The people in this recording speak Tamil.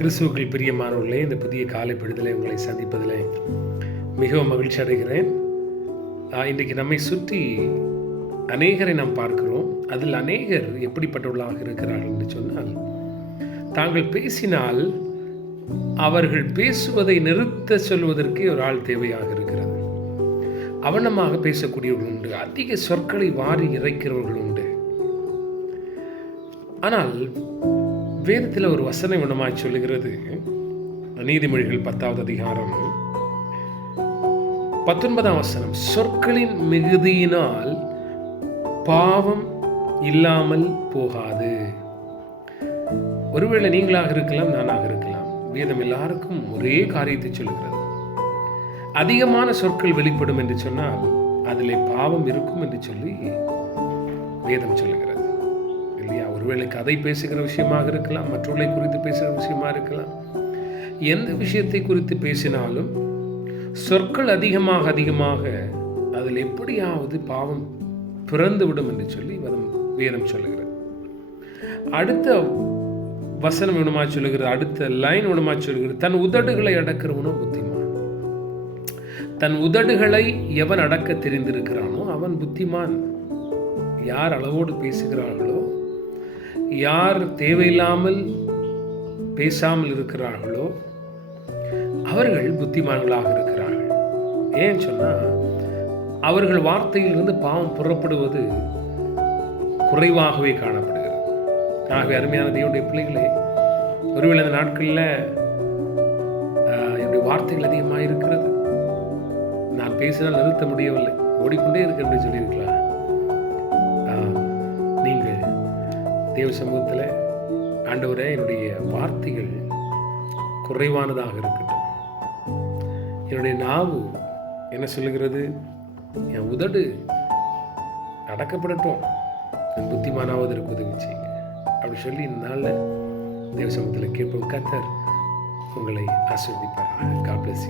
கிறிஸ்துவுக்குள் பிரியமானவர்களே, இந்த புதிய காலை பொழுதிலே உங்களை சந்திப்பதில் மிகவும் மகிழ்ச்சி அடைகிறேன். இன்றைக்கு நம்மை சுற்றி அநேகரை நாம் பார்க்கிறோம். அதில் அநேகர் எப்படிப்பட்டவர்களாக இருக்கிறார்கள் என்று சொன்னால், தாங்கள் பேசினால் அவர்கள் பேசுவதை நிறுத்த சொல்வதற்கு ஒரு ஆள் தேவையாக இருக்கிறது. அவனமாக பேசக்கூடியவர்கள் உண்டு, அதிக சொற்களை வாரி இறைக்கிறவர்கள் உண்டு. ஆனால் வேதத்தில் ஒரு வசனம் குணமாய் சொல்லுகிறது. நீதிமொழிகள் 10வது அதிகாரம் 19ஆம் வசனம், சொற்களின் மிகுதியினால் பாவம் இல்லாமல் போகாது. ஒருவேளை நீங்களாக இருக்கலாம், நானாக இருக்கலாம். வேதம் எல்லாருக்கும் ஒரே காரியத்தை சொல்லுகிறது. அதிகமான சொற்கள் வெளிப்படும் என்று சொன்னால் அதிலே பாவம் இருக்கும் என்று சொல்லி வேதம் சொல்லுகிறது இல்லையா? ஒருவேளை கதை பேசுகிற விஷயமாக இருக்கலாம், மற்றவர்களை குறித்து பேசுகிற விஷயமாக இருக்கலாம். எந்த விஷயத்தை குறித்து பேசினாலும் சொற்கள் அதிகமாக அதிகமாக அதில் எப்படியாவது பாவம் பிறந்து விடும் என்று சொல்லி வேதம் சொல்லுகிறது. அடுத்த வசனம் வேணுமா சொல்லுகிறது, அடுத்த லைன் வேணுமா சொல்லுகிறது, தன் உதடுகளை அடக்கிறவனோ புத்திமான். தன் உதடுகளை எவன் அடக்க தெரிந்திருக்கிறானோ அவன் புத்திமான். யார் அளவோடு பேசுகிறார்களோ, யார் தேவையில்லாமல் பேசாமல் இருக்கிறார்களோ அவர்கள் புத்திமான்களாக இருக்கிறார்கள். ஏன் சொன்னால், அவர்கள் வார்த்தையிலிருந்து பாவம் புறப்படுவது குறைவாகவே காணப்படுகிறது. ஆகவே அருமையான தேவனுடைய பிள்ளைகளே, ஒருவேளை இந்த நாட்களில் என்னுடைய வார்த்தைகள் அதிகமாக இருக்கிறது, நான் பேசினால் நிறுத்த முடியவில்லை, ஓடிக்கொண்டே இருக்கிறேன் அப்படின்னு சொல்லியிருக்கலாம். நீங்கள் தேவ சமூகத்தில், ஆண்டவரே என்னுடைய வார்த்தைகள் குறைவானதாக இருக்கட்டும், என்னுடைய நாவு என்ன சொல்லுகிறது, என் உதடு அடக்கப்படட்டும், என் புத்திமானாவதற்கு உதவி செய்யுங்க அப்படி சொல்லி இந்த நாளில் தேவ சமூகத்தில் கேட்போம். கர்த்தர் உங்களை ஆசீர்வதிப்பார். God bless you.